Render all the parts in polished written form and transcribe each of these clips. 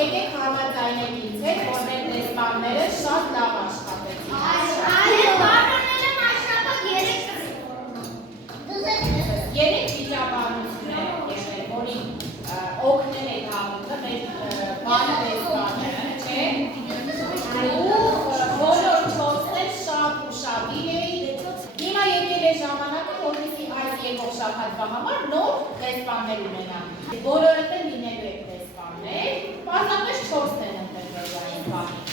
եկեք համաձայնենք ինձ հետ, որ մեր դեսպանները շատ լավ աշխատեցին։ Երեք վիճաբանություններ եղել, որին օգնել եք համուտը, մեր բանը դեսպանը, չէ՞։ Ու բոլոր չորսներ շատ ուշադիր էին։ Հիմա եկել է ժամանակը, որպեսզի այս եկող շաբաթվա համար նոր դեսպաններ ունենան։ Բոլորդ էլ լինելու եք դեսպաններ, պարզապես 4 են ընտրվել այն բանին։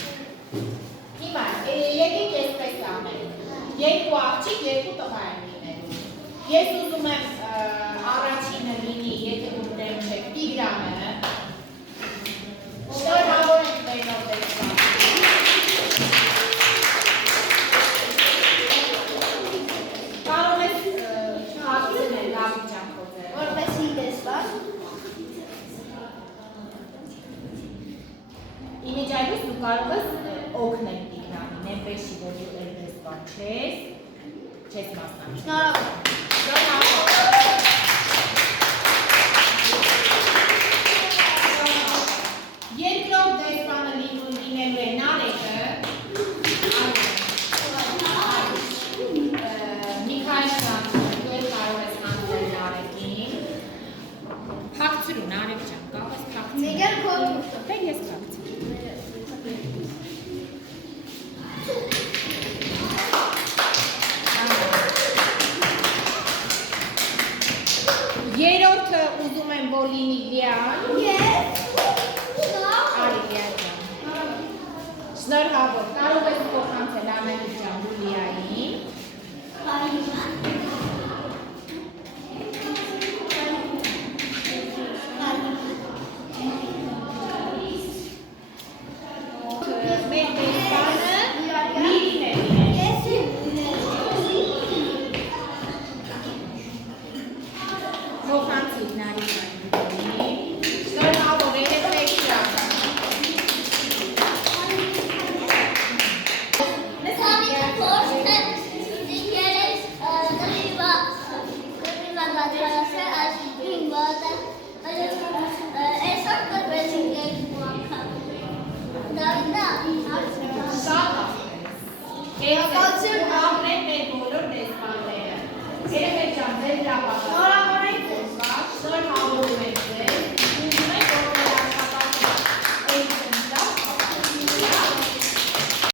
Հիմա եկեք այսպես անենք։ 2 աղջիկ, 2 տղա են լինելու։ Ես ուզում եմ առաջինը լինի, եթե ուտեմ չեք, Տիգրանը։ Շնորհավոր ենք մենով դեսպան։ Կարող ես հագցնել լավ վիճակոծել։ Որպեսի դեսպան։ Իմիջայլուց դու կարող ես օգնել Տիգրանին, այնպես չի, որ դու դեսպան չես մասնակցել։ Շնորհավոր։ Երկրորդ դեսպանը լինելու է Նարեկը, Միքայելը դու էլ կարող ես հանձնել Նարեկին։ Փակցրու Նարեկ ջան, կարող ես փակցրու։ Նիգեր քոթ։ Դե ես փակցրու։ Երորդը ուզում եմ, որ լինի Լիան։ Ես։ Արի Լիան ջան։ Շնորհավոր, կարող ես փոխանցել Անելի ջան ու Լիային։ Մեր դեսպանը Միրին է լինել։ Փոխանցի Նարի ջան։ Շնորհավոր, երեք իրական։ Շատ ասես։